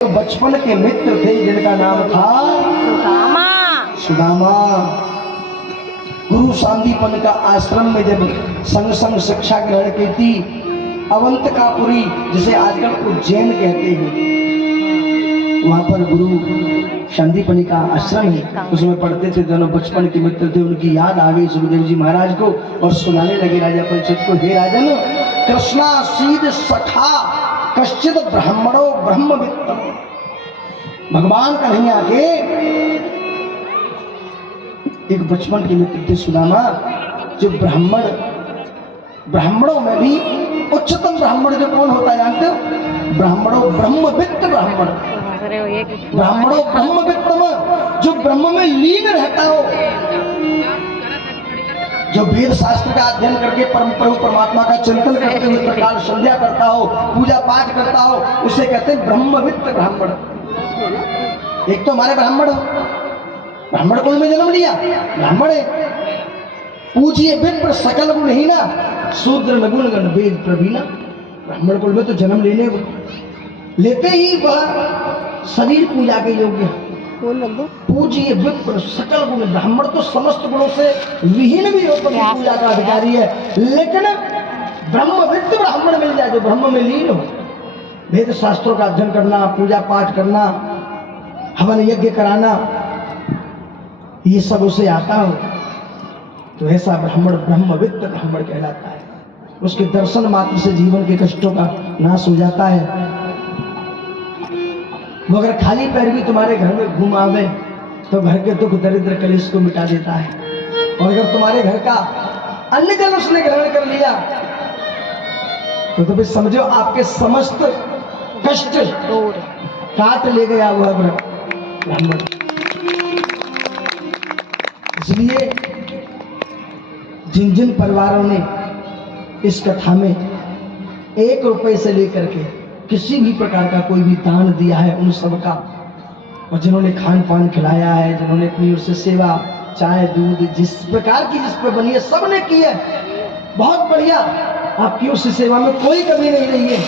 तो बचपन के मित्र थे जिनका नाम था सुदामा। गुरु सांदीपन का आश्रम में जब संग संग शिक्षा ग्रहण की थी, अवंतकापुरी जिसे आजकल उज्जैन कहते हैं, वहां पर गुरु संदीपनी का आश्रम है, उसमें पढ़ते थे। दोनों बचपन के मित्र थे। उनकी याद आ गई सुखदेव जी महाराज को और सुनाने लगे राजा परीक्षित को, हे राजन, कृष्णा सीध सखा कश्चित ब्राह्मणो ब्रह्मवित्त। भगवान कन्हैया के एक बचपन के मित्र थे सुदामा, जो ब्राह्मणों में भी उच्चतम ब्राह्मण जो कौन होता है जानते हो? ब्राह्मणों ब्रह्मवित्त ब्राह्मण, ब्राह्मणों ब्रह्मवित्तम, जो ब्रह्म में लीन रहता हो, जो वेद शास्त्र का अध्ययन करके परम प्रभु परमात्मा का चिंतन करते हुए प्रकाश संध्या करता हो, पूजा पाठ करता हो, उसे कहते हैं ब्रह्मवित्त ब्राह्मण। एक तो हमारे ब्राह्मण हो, ब्राह्मण कुल में जन्म लिया, ब्राह्मण है। पूजिए विप्र सकल गुण ही ना, शूद्र नगुण गण वेद प्रवीणा। ब्राह्मण कुल में तो जन्म लेते ही वह शरीर पूजा के योग्य है। पूजिए विप्र सकल गुण, ब्राह्मण तो समस्त गुणों से विहीन भी होकर पूजा का अधिकारी है, लेकिन ब्रह्मवित्त ब्राह्मण मिल जाए जो ब्रह्म में लीन हो, वेद शास्त्रों का अध्ययन करना, पूजा पाठ करना, हवन यज्ञ कराना, ये सब उसे आता हो, तो ऐसा ब्राह्मण ब्रह्मवित्त ब्राह्मण कहलाता है। उसके दर्शन मात्र से जीवन के कष्टों का नाश हो जाता है। वो अगर खाली पैर भी तुम्हारे घर में घूम आवे तो घर के दुख दरिद्र कलेश को मिटा देता है। और अगर तुम्हारे घर का अन्न जल उसने ग्रहण कर लिया तो फिर समझो आपके समस्त कष्ट काट ले गया हुआ ब्राह्मण। इसलिए जिन जिन परिवारों ने इस कथा में 1 रुपए से लेकर के किसी भी प्रकार का कोई भी दान दिया है, उन सब का, और जिन्होंने खान पान खिलाया है, जिन्होंने अपनी ओर से सेवा, चाय दूध जिस प्रकार की जिस पर बनी है, सब ने की है। बहुत बढ़िया, आपकी उस सेवा में कोई कमी नहीं रही है।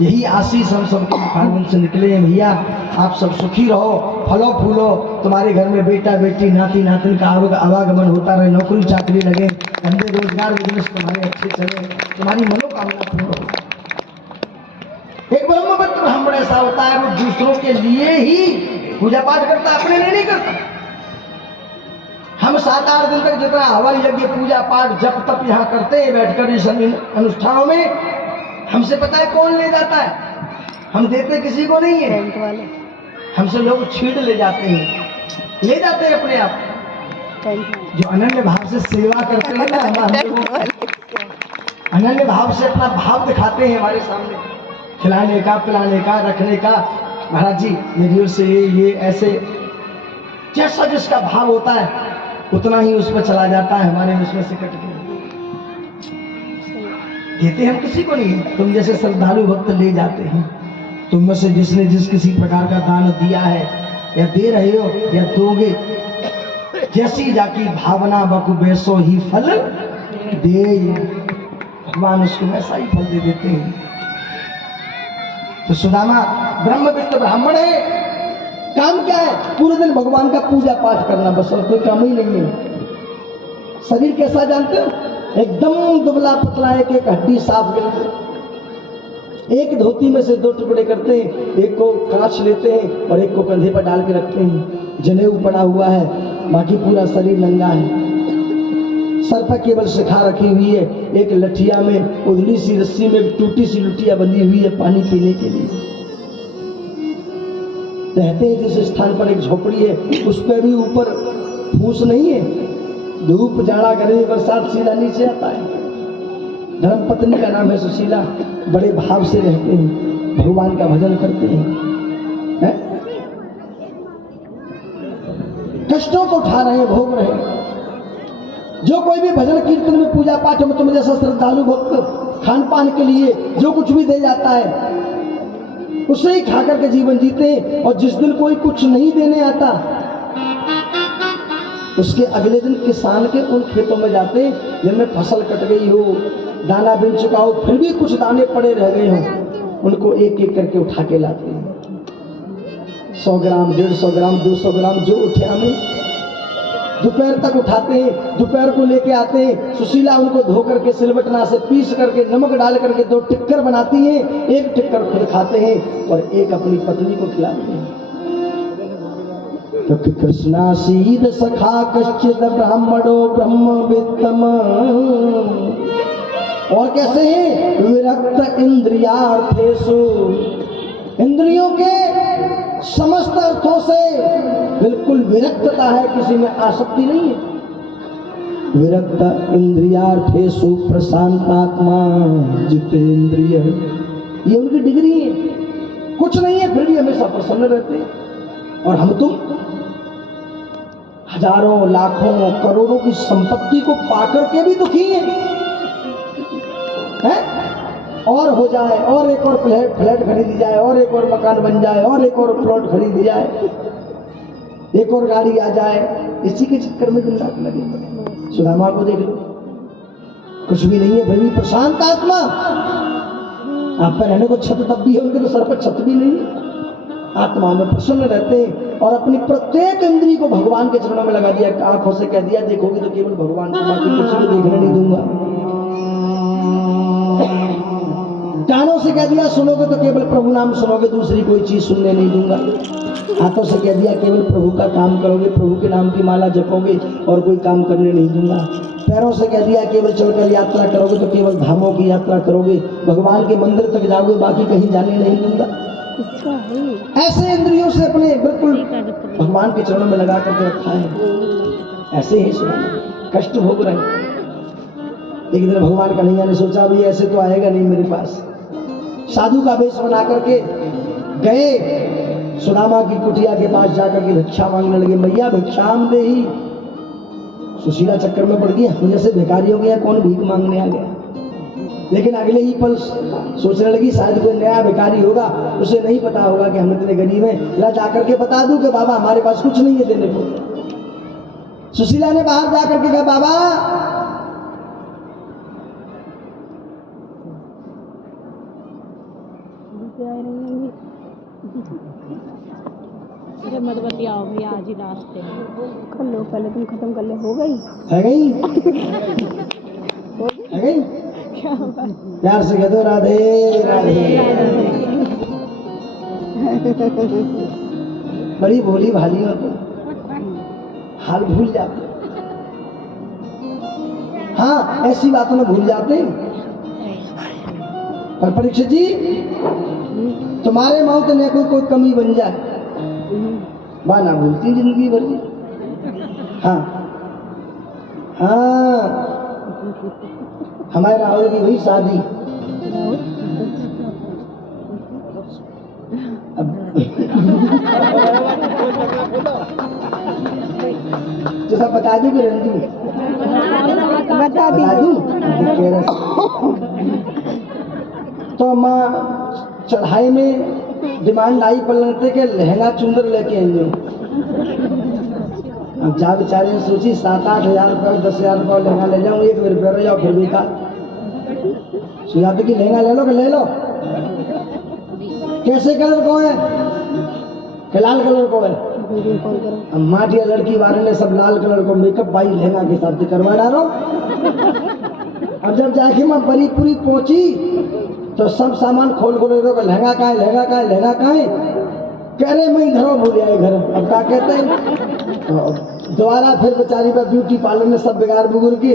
यही आशीष हम सबके मुखारबंद से निकले हैं। भैया आप सब सुखी रहो, फलो फूलो, तुम्हारे घर में बेटा बेटी नाती नातिन का आवागमन होता रहे, नौकरी चाकरी लगे, धंधे रोजगार बिजनेस तुम्हारे अच्छे चले, तुम्हारी मनोकामना पूर्ण हो। एक ब्रह्मवित्त ब्राह्मण ऐसा होता है, वो दूसरों के लिए ही पूजा पाठ करता, अपने लिए नहीं करता। हम 7-8 दिन तक जितना हवन यज्ञ पूजा पाठ जप तप यहाँ करते हैं बैठकर इस अनुष्ठानों में, हमसे पता है कौन ले जाता है। हम देते किसी को नहीं है, हमसे लोग छीड़ ले जाते हैं, ले जाते हैं अपने आप। जो अनन्य भाव से सेवा करते हैं ना, अनन्य भाव से अपना भाव दिखाते हैं हमारे सामने, खिलाने का, पिलाने का, रखने का, महाराज जी मेरी ओर से ये ऐसे, जैसा जिसका भाव होता है उतना ही उस पर चला जाता है, हमारे उसमें से कट के देते हम किसी को नहीं। तुम जैसे श्रद्धालु भक्त ले जाते हैं, तुम में से जिसने जिस किसी प्रकार का दान दिया है या दे रहे हो या दोगे, जैसी जाकी भावना बकु बेसो ही फल दे, भगवान उसको वैसा ही फल दे देते हैं। तो सुदामा ब्रह्मवित्त ब्राह्मण है। काम क्या है? पूरे दिन भगवान का पूजा पाठ करना, बस और कोई काम ही नहीं है। शरीर कैसा जानते हो? एकदम दुबला पतला, एक हड्डी साफ करते, एक धोती में से 2 टुकड़े करते हैं, एक को कांच लेते हैं और एक को कंधे पर डाल के रखते हैं। जनेऊ पड़ा हुआ है, बाकी पूरा शरीर नंगा है। सर पर केवल शिखा रखी हुई है, एक लठिया में उधली सी रस्सी में टूटी सी लुटिया बंधी हुई है पानी पीने के लिए। रहते हैं जिस स्थान पर एक झोपड़ी है, उस पर भी ऊपर फूस नहीं है, धूप जाड़ा गर्मी बरसात सीधा नीचे आता है। धर्म पत्नी का नाम है सुशीला, बड़े भाव से रहते हैं, भगवान का भजन करते हैं, है? कष्टों को उठा रहे हैं, भोग रहे हैं। जो कोई भी भजन कीर्तन में पूजा पाठ में तुम जैसा श्रद्धालु भक्त खान पान के लिए जो कुछ भी दे जाता है उसे ही खा करके जीवन जीते हैं। और जिस दिन कोई कुछ नहीं देने आता, उसके अगले दिन किसान के उन खेतों में जाते हैं जिनमें फसल कट गई हो, दाना बिन चुका हो, फिर भी कुछ दाने पड़े रह गए हो, उनको एक एक करके उठा के लाते हैं। 100 ग्राम, 150 ग्राम, 200 ग्राम जो उठे हमें दोपहर तक उठाते हैं, दोपहर को लेके आते हैं। सुशीला उनको धो करके सिलबटना से पीस करके नमक डाल करके 2 टिक्कर बनाती हैं, 1 टिक्कर खुद खाते हैं और 1 अपनी पत्नी को खिलाते हैं। क्योंकि कृष्णासीद सखा कश्चित ब्राह्मणो ब्रह्मवित्तम। और कैसे हैं? विरक्त इंद्रियार्थेषु, इंद्रियों के समस्त अर्थों से बिल्कुल विरक्तता है, किसी में आसक्ति नहीं है। विरक्त इंद्रियार्थेषु प्रशांतात्मा जितेंद्रिय, ये उनकी डिग्री है। कुछ नहीं है फिर भी हमेशा प्रसन्न रहते हैं। और हम तुम हजारों लाखों करोड़ों की संपत्ति को पाकर के भी दुखी हैं। और हो जाए और एक और फ्लैट खरीदी जाए और एक और मकान बन जाए और एक और प्लॉट खरीदी जाए, एक और गाड़ी आ जाए, इसी के चक्कर में दिन रात लगे पड़े। सुदामा को देख लो, कुछ भी नहीं है फिर भी प्रशांत आत्मा। आप पर रहने को छत तब भी है, उनके तो सर पर छत भी नहीं है। आत्मा में प्रसन्न रहते हैं और अपनी प्रत्येक इंद्री को भगवान के चरणों में लगा दिया। आंखों से कह दिया देखोगे तो केवल भगवान को, बाकी कुछ भी देखने नहीं दूंगा। कानों से कह दिया सुनोगे तो केवल प्रभु नाम सुनोगे, दूसरी कोई चीज सुनने नहीं दूंगा। हाथों से कह दिया केवल प्रभु का काम करोगे, प्रभु के नाम की माला जपोगे और कोई काम करने नहीं दूंगा। पैरों से कह दिया केवल चलकर यात्रा करोगे तो केवल धामों की यात्रा करोगे, भगवान के मंदिर तक जाओगे, बाकी कहीं जाने नहीं दूंगा। ऐसे इंद्रियों से अपने बिल्कुल भगवान के चरणों में लगा करके रखा है। ऐसे ही सुना कष्ट भोग रहे हैं। एक दिन भगवान कन्हैया ने सोचा भी ऐसे तो आएगा नहीं मेरे पास। साधु का वेश बना करके गए, सुदामा की कुटिया के पास जाकर के भिक्षा मांगने लगे। मैया भिक्षाम दे ही। सुशीला चक्कर में पड़ गई, हम जैसे भिखारी हो गया, कौन भीख मांगने आ गया। लेकिन अगले ही पल सोचने लगी शायद कोई नया भिखारी होगा, उसे नहीं पता होगा कि हम इतने गरीब हैं, ला जाकर के बता दूं कि बाबा हमारे पास कुछ नहीं है देने को। सुशीला ने बाहर जाकर के कहा बाबा मधुबती आओ भैया, आज ही लास्ट कर लो, पहले तुम खत्म कर ले। हो गई है गई है गई। क्या प्यार से कह दो राधे राधे। बड़ी भोली भाली हो तो हाल भूल जाते। हाँ ऐसी बातों में भूल जाते। पर परीक्षित जी तुम्हारे मौत ने कोई कमी बन जाए, बाना भूलती जिंदगी भर। हाँ हाँ हमारे राहुल की वही शादी। तो सब बता दूं कि रंजू बता दूं। तो माँ चढ़ाई में डिमांड आई पलटते के लहंगा चुंदर लेके आएंगे। अब जा बेचारे ने सोची 7-8 हज़ार रुपये 10,000 रुपये लहंगा ले जाऊँ, 1 रुपये रह जाओ फिर भी का सुझाते कि लहंगा ले लो कि ले लो। कैसे कलर को है कि लाल कलर को है। अब माटिया लड़की वाले ने सब लाल कलर को मेकअप भाई लहंगा के हिसाब से करवा डालो। अब जब जाके मैं बड़ी पूरी पहुंची तो सब सामान खोल दो, लहंगा का है लहंगा का है लहंगा का है। कह रहे मैं इधर भूल आए घर। अब क्या कहते हैं दोबारा फिर बेचारी पर ब्यूटी पार्लर में सब बिगाड़ बुगड़ के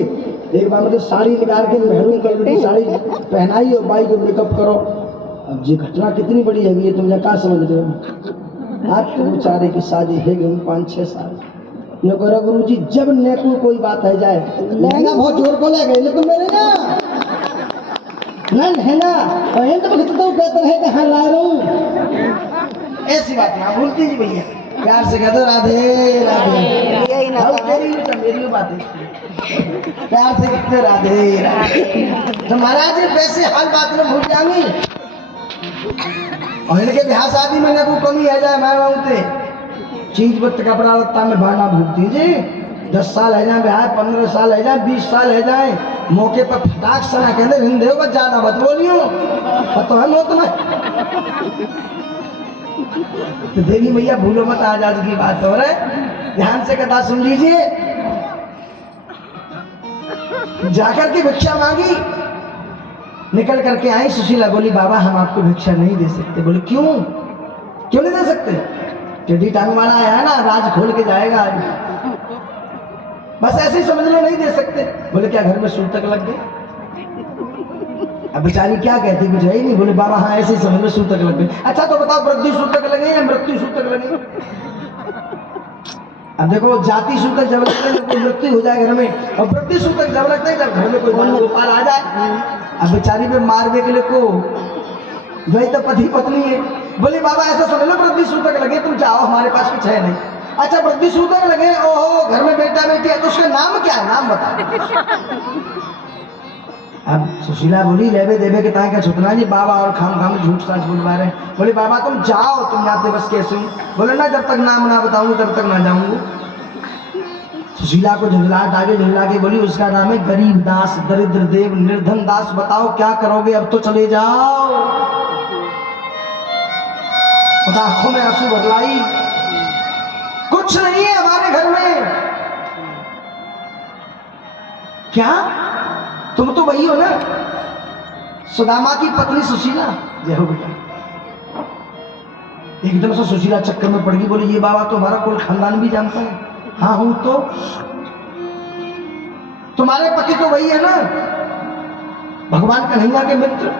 एक बार मतलब साड़ी निकाल के मेहरून कलर की साड़ी पहनाई और बाई को मेकअप करो। अब ये घटना कितनी बड़ी है ये तुम क्या समझ रहे हो। आज तो बेचारे की शादी है गई 5-6 साल। न करो गुरु जी जब न कोई बात है जाए लहंगा बहुत जोर को ले गए तुम मेरे ना लहंगा तो कहते रहे कि हाँ ला रहा हूँ। ऐसी बात ना भूलती जी भैया। प्यार से कहते राधे राधे। मेरी बात है प्यार से कहते राधे राधे। तो महाराज वैसे हाल बात में भूल जाऊंगी और इनके ब्याह शादी में को कमी है जाए मैं वहाँ चीज बत्त कपड़ा लत्ता में भाना भूलती जी। 10 साल है जाए ब्याह, 15 साल है जाए, 20 साल है जाए, मौके पर फटाक सना कहते हिंदे को ज्यादा बत बोलियो तो है मौत में। तो देवी मैया भूलो मत, आज आज की बात हो रहा है, ध्यान से कथा सुन लीजिए। जाकर के भिक्षा मांगी, निकल करके आई। सुशीला बोली बाबा हम आपको भिक्षा नहीं दे सकते। बोले क्यों नहीं दे सकते? टेढ़ी टांग वाला आया ना, राज खोल के जाएगा आज, बस ऐसे ही समझ लो नहीं दे सकते। बोले क्या घर में सूतक लग गए? अब बेचारी क्या कहती, कुछ है ही नहीं। बोले बाबा हाँ ऐसे ही समझ लो सूतक लग गए। अच्छा तो बताओ वृद्धि सूतक लगे या मृत्यु सूतक लगे? अब देखो जाति सूतक जब लगता है कोई मृत्यु हो जाए घर में, और वृद्धि सूतक जब लगता है जब घर में कोई गोपाल आ जाए। अब बेचारी पे मारने के लिए को वही तो पति पत्नी है। बोले बाबा ऐसा समझ लो वृद्धि सूतक लगे, तुम जाओ हमारे पास कुछ है नहीं। अच्छा वृद्धि सूतक लगे, ओहो घर में बेटा बेटी है, तो उसका नाम क्या है, नाम बताओ। अब सुशीला बोली लेवे देवे के ताए का छुटना जी बाबा, और खाम झूठ साच बोलवा रहे। बोले बाबा तुम जाओ, तुम जाते बस कैसे? बोले ना जब तक नाम ना बताऊंगी तब तक ना जाऊंगी। सुशीला को झुंझलाहट आगे झुंझला के बोली उसका नाम है गरीब दास, दरिद्र देव, निर्धन दास। बताओ क्या करोगे? अब तो चले जाओ। आंखों में आंसू बदलाई, कुछ नहीं है हमारे घर में। क्या तुम तो वही हो ना, सुदामा की पत्नी सुशीला? जय हो बेटा। एकदम से सुशीला चक्कर में पड़ गई। बोली ये बाबा तो हमारा कुल खानदान भी जानता है। हाँ हूं तो तुम्हारे पति तो वही है ना, भगवान कन्हैया के मित्र।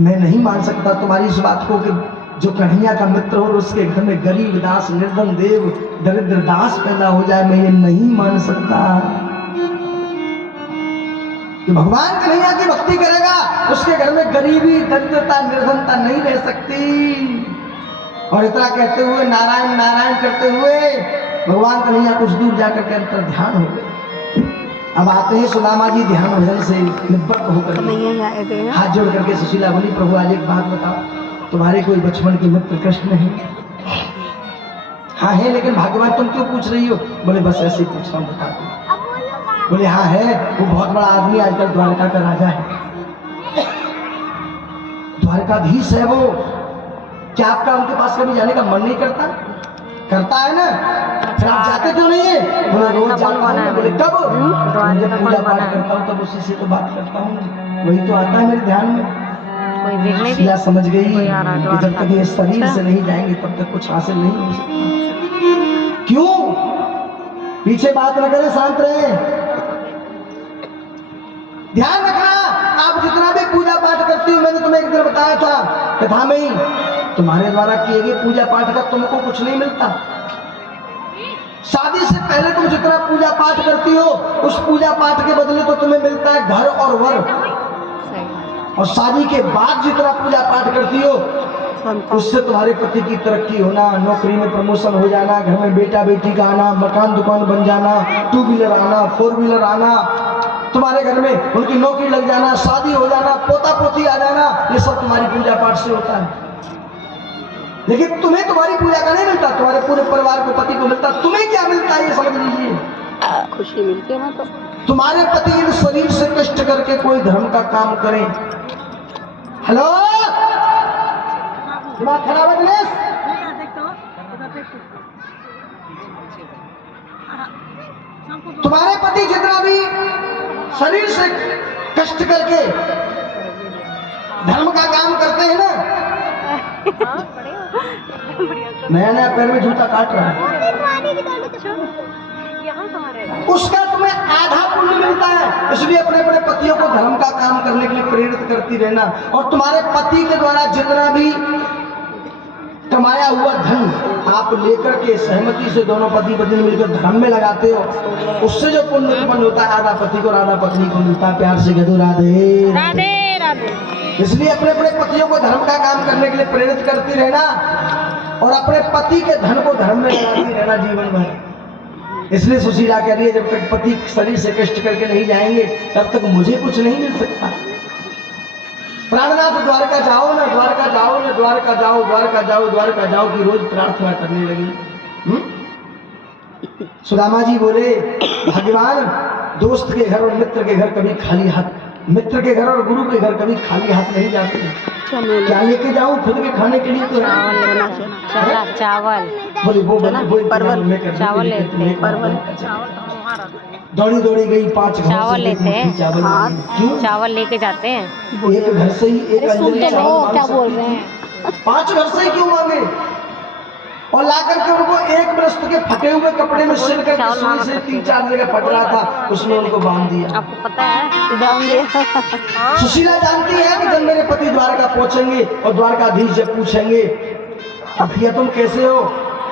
मैं नहीं मान सकता तुम्हारी इस बात को कि जो कन्हैया का मित्र हो उसके घर में गरीब दास, निर्धन देव, दरिद्र दास पैदा हो जाए। मैं ये नहीं मान सकता कि भगवान कन्हैया की भक्ति करेगा उसके घर में गरीबी, दरिद्रता, निर्धनता नहीं रह सकती। और इतना कहते हुए नारायण नारायण करते हुए भगवान कन्हैया कुछ दूर जाकर के अंतर ध्यान हो गए। अब आते हैं सुदामा जी ध्यान भजन से निवृत्त होकर हाथ जोड़ करके सुशीला बोली प्रभु आज एक बात बताओ, तुम्हारे कोई बचपन के मित्र कृष्ण है? हाँ है, लेकिन भाग्यवान तुम क्यों पूछ रही हो? बोले बस ऐसे ही पूछ रहा हूँ, बता दो। बोले हाँ है, वो बहुत बड़ा आदमी, आजकल द्वारका का राजा है, द्वारकाधीश है वो। क्या आपका उनके पास कभी जाने का मन नहीं करता? करता है ना, फिर आप जाते क्यों नहीं है? बोले रोज जाता हूँ। बोले कब? जब पूजा पाठ करता हूँ तब उसी से तो बात करता हूँ, वही तो आता है मेरे ध्यान में। शिला समझ गई कि जब तक ये शरीर से नहीं जाएंगे तब तक कुछ हासिल नहीं हो सकता। क्यों? पीछे बात न करें, शांत रहे। ध्यान रखना, आप जितना भी पूजा पाठ करती हो, मैंने तुम्हें एक दिन बताया था कथा में ही, तुम्हारे द्वारा किए गए पूजा पाठ का तुमको कुछ नहीं मिलता। शादी से पहले तुम जितना पूजा पाठ करती हो उस पूजा पाठ के बदले तो तुम्हें मिलता है घर और वर, और शादी के बाद जितना पूजा पाठ करती हो उससे तुम्हारे पति की तरक्की होना, नौकरी में प्रमोशन हो जाना, घर में बेटा बेटी का आना, मकान दुकान बन जाना, 2 व्हीलर आना, 4 व्हीलर आना, तुम्हारे घर में उनकी नौकरी लग जाना, शादी हो जाना, पोता पोती आ जाना, ये सब तुम्हारी पूजा पाठ से होता है। लेकिन तुम्हें तुम्हारी पूजा का नहीं मिलता, तुम्हारे पूरे परिवार को, पति को मिलता। तुम्हें क्या मिलता है ये समझ लीजिए, खुशी मिलती है ना। तो तुम्हारे पति इन शरीर से कष्ट करके कोई धर्म का काम करें। हेलो, दिमाग खराब है दिनेश? तुम्हारे पति जितना भी शरीर से कष्ट करके धर्म का काम करते हैं ना, नया नया पैर में जूता काट रहा है, उसका तुम्हें आधा पुण्य मिलता है। इसलिए अपने अपने पतियों को धर्म का काम करने के लिए प्रेरित करती रहना। और तुम्हारे पति के द्वारा जितना भी कमाया हुआ धन आप लेकर के सहमति से दोनों पति पत्नी मिलकर धर्म में लगाते हो, उससे जो पुण्य उत्पन्न होता है आधा पति को आधा पत्नी को मिलता है। प्यार से कह दो राधे राधे राधे। इसलिए अपने अपने पतियों को धर्म का काम करने के लिए प्रेरित करती रहना और अपने पति के धन को धर्म में लगाती रहना जीवन भर। इसलिए सुशीला कह रही है जब तक पति शरीर से कष्ट करके नहीं जाएंगे तब तक मुझे कुछ नहीं मिल सकता। प्राणनाथ द्वारका जाओ ना, द्वारका जाओ ना, द्वारका जाओ, द्वारका जाओ, द्वारका जाओ की रोज प्रार्थना करने लगी। सुदामा जी बोले भगवान दोस्त के घर और मित्र के घर कभी खाली हाथ मित्र के घर और गुरु के घर कभी खाली हाथ नहीं जाते। चलो क्या लेके जाऊं खुद के खाने के लिए तो चावल चावल बोली वो परवल, मैं चावल लेते हैं, परवल। दौड़ी दौड़ी गई 5 घर चावल से लेते हैं। चावल हाँ, क्यों चावल लेके जाते हैं। एक घर से ही एक अंजलि चावल मांग क्या बोल सकती रहे थी। हैं? 5 घर से ही क्यों मांगे? और लाकर के उनको एक बरस्त के फटे हुए कपड़े में सिल करके सुई से 3-4 जगह फट रहा था, उसमें उनको बांध दिया। आपको पता है? सुशीला जानती है कि जब मेरे पति द्वारका पहुंचेंगे और द्वारकाधीश जब पूछेंगे भैया तुम कैसे हो,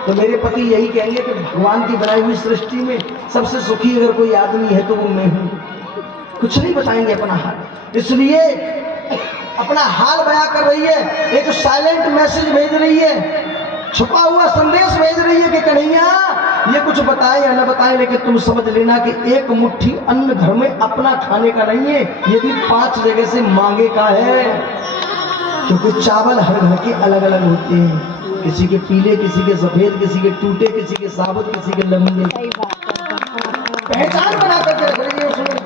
तो मेरे पति यही कहेंगे कि भगवान की बनाई हुई सृष्टि में सबसे सुखी अगर कोई आदमी है तो वो मैं हूँ। कुछ नहीं बताएंगे अपना हाल, इसलिए अपना हाल बयां कर रही है। एक साइलेंट मैसेज भेज रही है, छुपा हुआ संदेश भेज रही है कि कन्हैया ये कुछ बताए या न बताए, लेकिन तुम समझ लेना कि एक मुट्ठी अन्न घर में अपना खाने का नहीं है, ये भी 5 जगह से मांगे का है। क्योंकि चावल हर घर के अलग अलग होते हैं, किसी के पीले, किसी के सफेद, किसी के टूटे, किसी के साबुत, किसी के लंबे। पहचान बना करके रख रही है उसमें।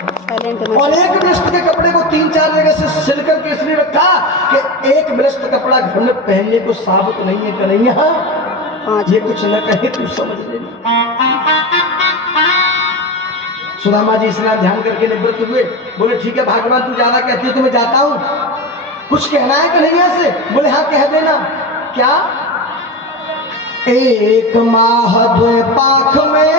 और एक ब्रस्ट के कपड़े को 3-4 जगह से सिल करके इसलिए रखा कि एक ब्रस्ट कपड़ा घर में पहनने को साबुत नहीं है कन्हैया। ये कुछ न कहे तू समझ लेना। सुदामा जी स्नान ध्यान करके निवृत्त हुए। बोले ठीक है भगवान तू ज्यादा कहती है तो मैं जाता हूँ, कुछ कहना है कन्हैया से? बोले हाँ कह देना। क्या? एक माह द्वैपाख में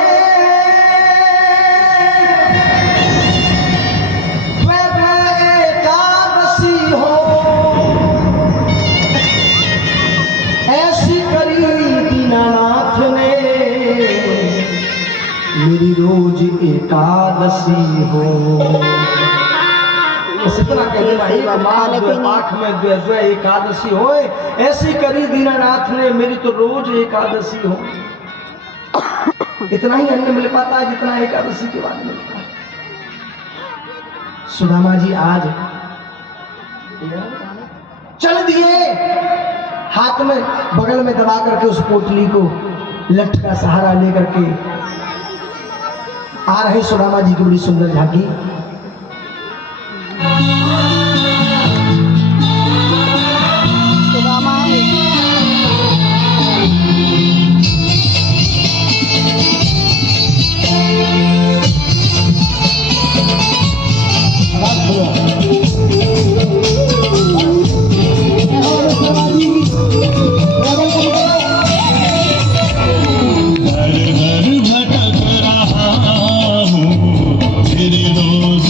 एकादशी हो, ऐसी करी दीनानाथ ने मेरी रोज एकादशी हो। इतना कह देना एक माह द्वैपाख में द्वै एकादशी होए, ऐसी करी दीनानाथ ने मेरी तो रोज एकादशी हो। इतना ही अन्न मिल पाता है जितना एकादशी के बाद मिलता है। सुदामा जी आज चल दिए, हाथ में बगल में दबा करके उस पोटली को लठ का सहारा लेकर के आ रहे सुदामा जी की बड़ी सुंदर झांकी। हर हर भटक रहा हूँ, तेरे रोज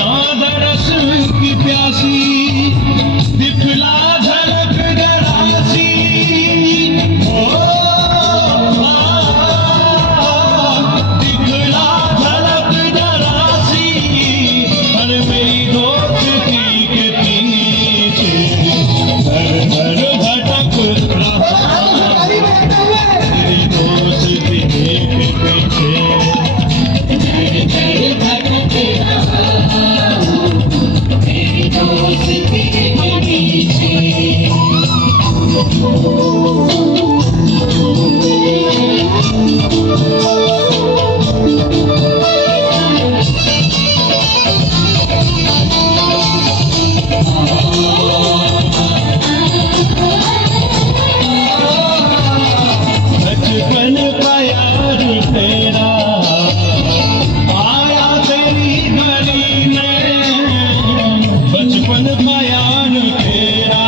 याद रस की प्यासी दिखला झलक जरासी ओ दिखला झलक जरासी हर मेरी दोस्ती के पीछे घर घर भटक रहा मेरी दोस्ती के पीछे बचपन का यार तेरा आया तेरी गली में बचपन का यार तेरा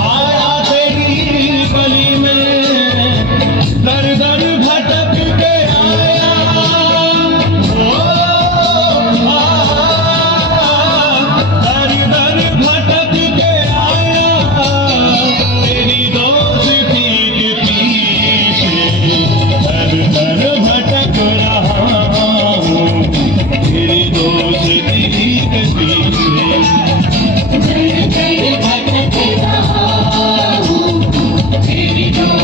आया तेरी गली में दर दर भटक के आया दर दर भटक के आया तेरी दोस्ती के पीछे दर दर भटक रहा हूँ तेरी दोस्ती के पीछे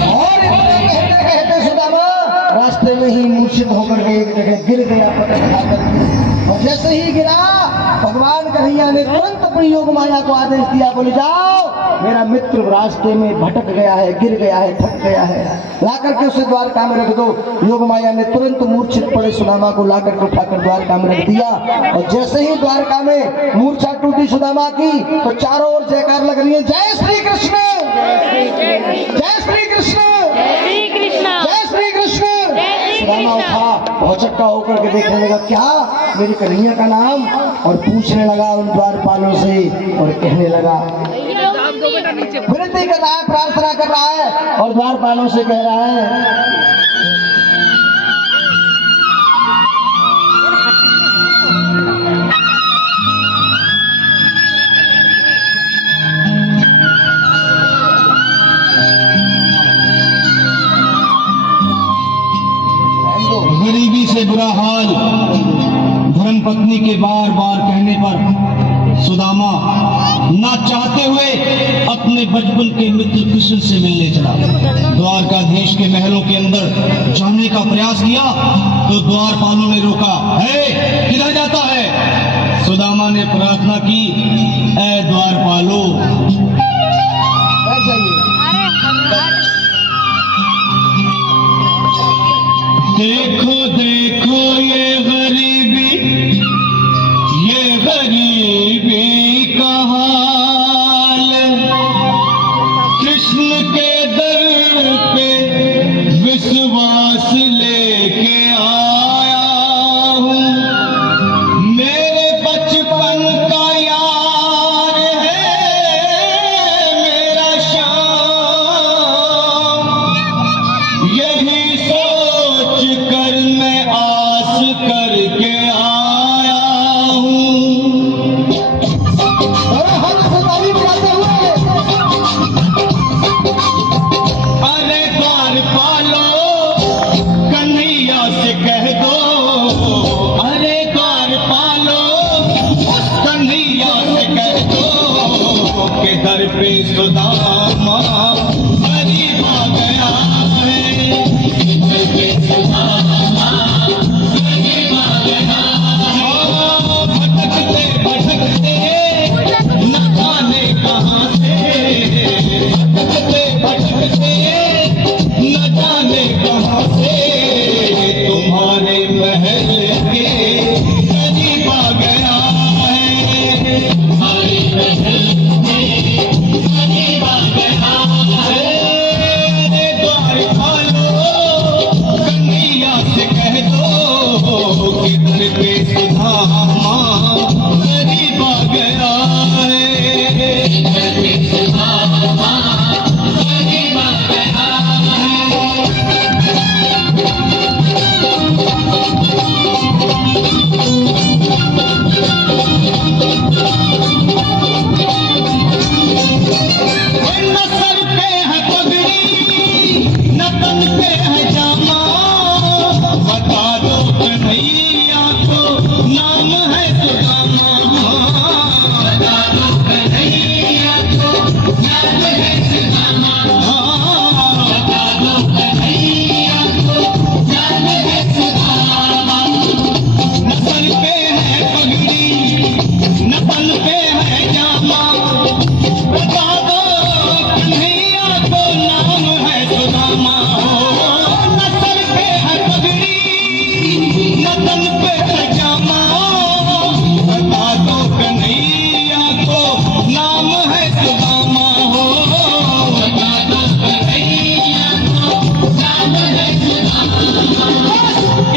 और कहते कहते सुदामा रास्ते में ही मूर्छित होकर के एक जगह गिर गया पटक खाकर के। और जैसे ही गिरा भगवान कन्हैया ने तुरंत अपनी योग माया को आदेश दिया, बोले जाओ मेरा मित्र रास्ते में भटक गया है, गिर गया है, थक गया है, ला करके उसे द्वारका में रख दो। योग माया ने तुरंत मूर्छित पड़े सुदामा को ला करके उठाकर द्वारका में रख दिया। और जैसे ही द्वारका में मूर्छा टूटी सुदामा की तो चारों ओर जयकार लग रही है, जय श्री कृष्ण, जय श्री कृष्ण, श्री कृष्ण जय श्री कृष्ण। सुदामा उठा भौचक्का होकर के देखने लगा, क्या मेरी कन्हैया का नाम, और पूछने लगा उन द्वारपालों से और कहने लगा, विनती कर रहा है, प्रार्थना कर रहा है और द्वारपालों से कह रहा है, गरीबी से बुरा हाल धर्म पत्नी के बार बार कहने पर सुदामा ना चाहते हुए अपने बचपन के मित्र कृष्ण से मिलने चला। द्वारकाधीश के महलों के अंदर जाने का प्रयास किया तो द्वारपालों ने रोका, है किधर जाता है? सुदामा ने प्रार्थना की, ऐ द्वारपालो देखो देखो ये गरीबी का हाल, कृष्ण के दर पे विश्वास लेके आया हूँ, मेरे बचपन का यार है मेरा श्याम, यही सोच कर मैं आस करके आया हूँ। अरे द्वारपालो कन्हैया से कह दो, अरे द्वारपालो कन्हैया से कह दो कि दर पे सुदामा गरीब आ गया है, दर पे सुदामा गरीब आ गया है। भटकते भटकते न जाने कहाँ से, भटकते भटकते न जाने कहाँ से तुम्हारे महल के करीब आ गया है, तुम्हारे महल के करीब आ गया है। अरे द्वारपालो कन्हैया से कह दो कि दर पे सुदामा गरीब आ गया है, दर पे सुदामा गरीब आ गया है। सुदामा लगा दो कन्हैया को नाम है सुदामा लगा दो कन्हैया को नाम है सुदामा नसल पे है पगड़ी नसल पे है जामा लगा दो कन्हैया को नाम है सुदामा नसल पे है पगड़ी नसल पे है जामा लगा दो कन्हैया को नाम है सुदामा लगा दो कन्हैया को नाम है सुदामा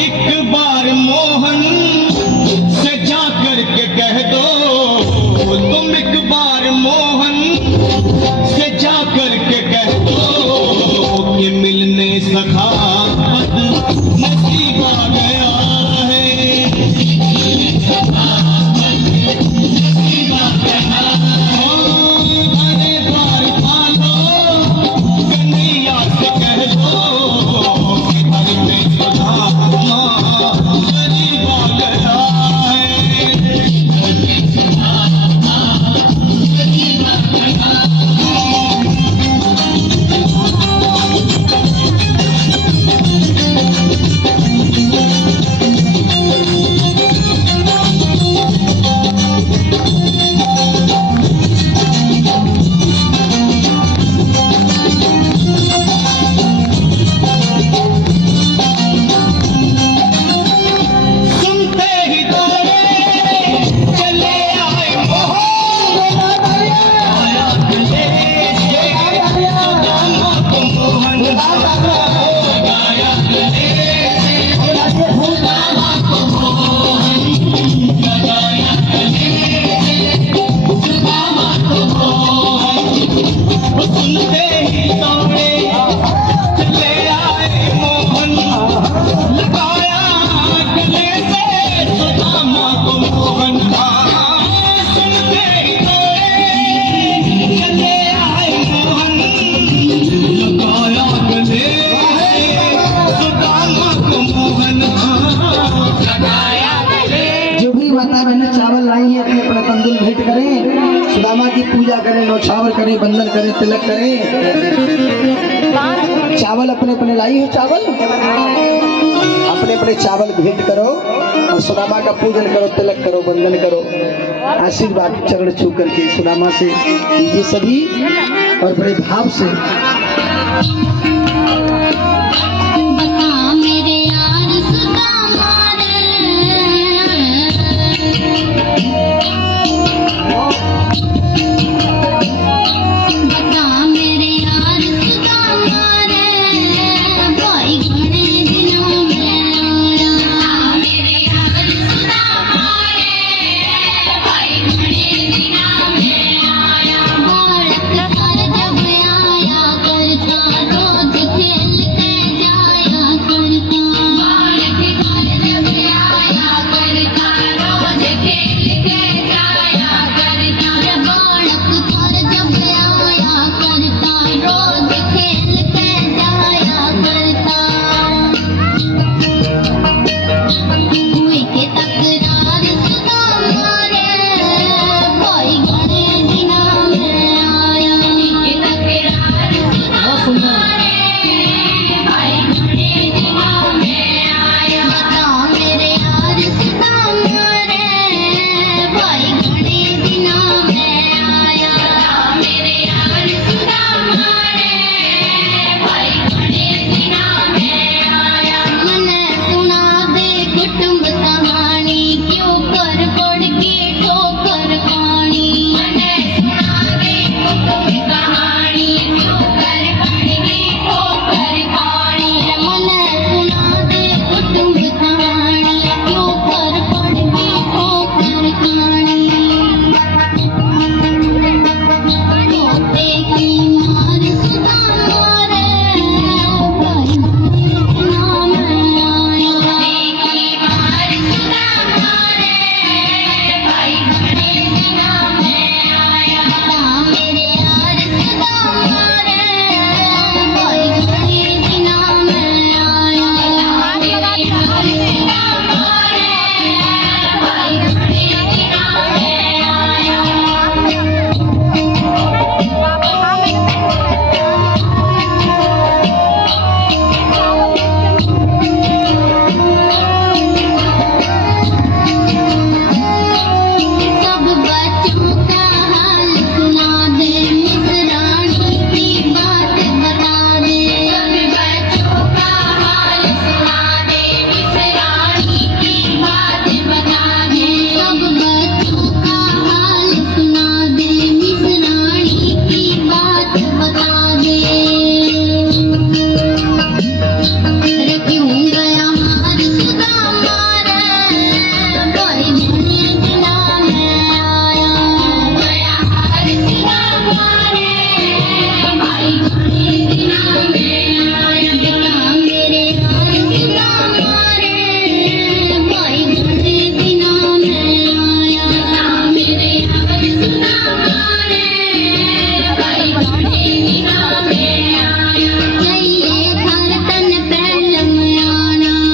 एक बार मोहन से जा करके कह दो तुम एक बार मोहन से जा करके कह दो कि मिलने सखावत नसीब आ गया है नसीब आ गया अरे बार पालो कन्हैया से कह दो कि घर में सुदामा गरीब आ गया है सुनते ही दौड़े चले आए मोहन आया गले से सुदामा को मोहन लगाया गले से सुदामा को मोहन लगाया गले से सुदामा को मोहन सुनते ही दौड़े चले आए मोहन लगाया गले से सुदामा को मोहन सुनते ही दौड़े चले आए मोहन लगाया गले से सुदामा को मोहन लगाया गले जो भी माता बहने चावल लाई है अपने अपने कंदुल भेंट करें, सुदामा की पूजा करें, नौछावर करें, बंधन करें, तिलक करें। चावल अपने अपने लाई हो, चावल अपने अपने चावल भेंट करो और सुदामा का पूजन करो, तिलक करो, बंधन करो, आशीर्वाद चरण छू करके सुदामा से लीजिए सभी और बड़े भाव से